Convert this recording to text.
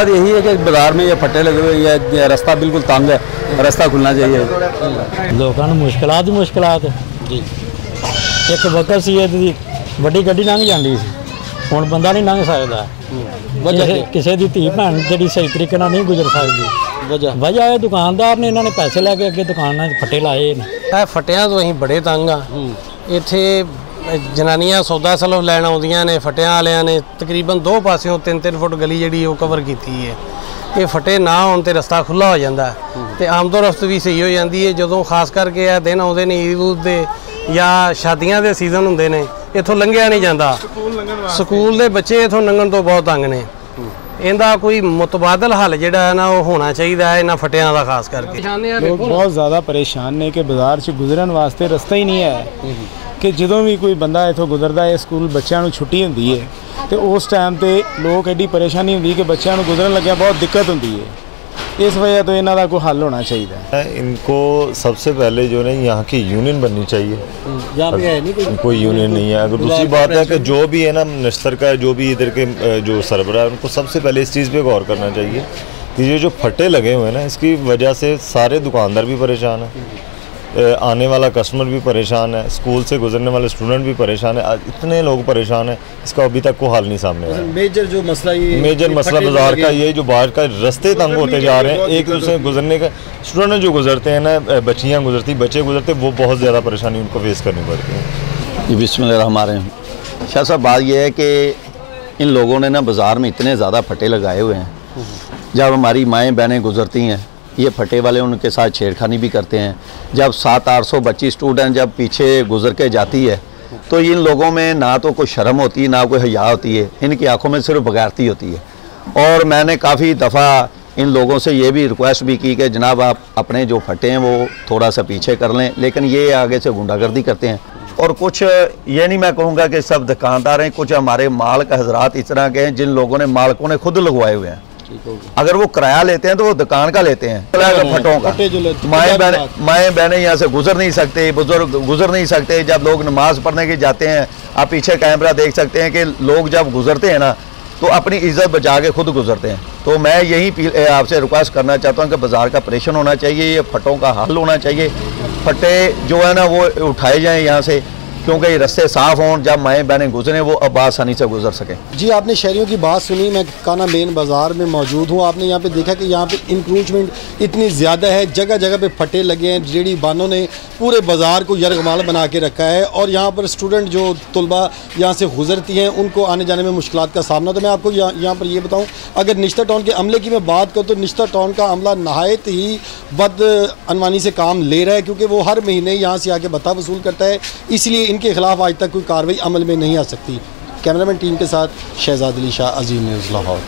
मुश्किलात यही है कि बाजार में ये फट्टे लगे हुए या रास्ता बिल्कुल तंग है, रास्ता खुलना चाहिए। लोगों को मुश्किलात जी एक वक्त सी वड्डी गड्डी लंघ जाती सी, हुण बंदा नहीं लंघ सकता। किसी की धी भैन जी सही तरीके नहीं गुजर सकती। वजह है दुकानदार ने इन्होंने पैसे लैके अगे दुकान फट्टे लाए ने। फट्टियां तो अं बड़े तंग हाँ, इत्थे जनानियां सौदा सलफ लैन आउंदियां ने, फट्टियां वालियां ने तकरीबन 2 पासों 3-3 फुट गली जी कवर की है। ये फट्टे ना होने तो रस्ता खुला हो जाता है तो आमदोरफ्त भी सही हो जाती है। जो खास करके यह दिन आते हैं ईद उद के या शादियां के सीजन होंगे ने, इत्थों लंघिया नहीं जाता। स्कूल के बच्चे इत्थों लंघन तो बहुत तंग ने। इनका कोई मुतबादल हल जिहड़ा है ना वो होना चाहिए है इन्हां फट्टियां दा खास करके। लोग बहुत ज़्यादा परेशान ने कि बाजार से गुजरन वास्ते रस्ता ही नहीं है कि जो भी कोई बंदा इत्थों गुजरता है, स्कूल बच्चों को छुट्टी होंदी है तो उस टाइम पे लोग एडी परेशानी होंदी कि बच्चों को गुजरन लग्या बहुत दिक्कत होंदी है। इस वजह तो इन्हों का कोई हल होना चाहिए। इनको सबसे पहले जो है यहाँ की यूनियन बननी चाहिए। यहाँ पे है नहीं कोई यूनियन नहीं है। अगर दूसरी बात है कि जो भी है ना नश्तर का जो भी इधर के जो सरबराह है उनको सबसे पहले इस चीज़ पे गौर करना चाहिए कि ये जो फट्टे लगे हुए हैं ना इसकी वजह से सारे दुकानदार भी परेशान हैं, आने वाला कस्टमर भी परेशान है, स्कूल से गुजरने वाले स्टूडेंट भी परेशान है, इतने लोग परेशान हैं। इसका अभी तक कोई हल नहीं सामने आया। मेजर मसला बाजार का ये जो बाहर का रास्ते तंग होते जा रहे हैं, एक दूसरे गुजरने का स्टूडेंट जो गुजरते हैं ना, बच्चियाँ गुजरती, बच्चे गुजरते, वो बहुत ज़्यादा परेशानी उनको फेस करनी पड़ती है। बिस्मिल्लाह। शाह साहब बात यह है कि इन लोगों ने ना बाज़ार में इतने ज़्यादा फट्टे लगाए हुए हैं, जब हमारी माएँ बहनें गुजरती हैं ये फटे वाले उनके साथ छेड़खानी भी करते हैं। जब 700-800 बच्ची स्टूडेंट जब पीछे गुजर के जाती है तो इन लोगों में ना तो कोई शर्म होती है ना कोई हया होती है, इनकी आंखों में सिर्फ बगैरती होती है। और मैंने काफ़ी दफ़ा इन लोगों से ये भी रिक्वेस्ट भी की कि जनाब आप अपने जो फटे हैं वो थोड़ा सा पीछे कर लें, लेकिन ये आगे से गुंडागर्दी करते हैं। और कुछ ये नहीं मैं कहूँगा कि सब दुकानदार हैं, कुछ हमारे मालिक हजरात इस तरह के हैं जिन लोगों ने मालिकों ने खुद लगवाए हुए हैं। अगर वो किराया लेते हैं तो वो दुकान का लेते हैं, फटों का। माएँ बहनें यहाँ से गुजर नहीं सकते, बुजुर्ग गुजर नहीं सकते। जब लोग नमाज पढ़ने के जाते हैं, आप पीछे कैमरा देख सकते हैं कि लोग जब गुजरते हैं ना तो अपनी इज्जत बचा के खुद गुजरते हैं। तो मैं यही आपसे रिक्वेस्ट करना चाहता हूँ कि बाज़ार का ऑपरेशन होना चाहिए, ये फटों का हल होना चाहिए। फटे जो है ना वो उठाए जाएँ यहाँ से, क्योंकि ये रास्ते साफ़ हों, जब माएँ बहनें गुजरें वो अब आसानी से गुजर सकें। जी आपने शहरियों की बात सुनी। मैं काना मेन बाज़ार में मौजूद हूँ। आपने यहाँ पे देखा कि यहाँ पे इंक्रोचमेंट इतनी ज़्यादा है, जगह जगह पे फटे लगे हैं। रेडी बानों ने पूरे बाज़ार को यरगमाल बना के रखा है और यहाँ पर स्टूडेंट जो तलबा यहाँ से गुजरती हैं उनको आने जाने में मुश्किलात का सामना। तो मैं आपको यहाँ पर ये बताऊँ, अगर निश्तर टाउन के अमले की मैं बात करूँ तो निश्तर टाउन का अमला नहायत ही बदअनवानी से काम ले रहा है, क्योंकि वो हर महीने यहाँ से आके भत्ता वसूल करता है, इसलिए इनके खिलाफ आज तक कोई कार्रवाई अमल में नहीं आ सकती। कैमरामैन टीम के साथ शहजाद अली शाह, अजीम न्यूज़, लाहौर।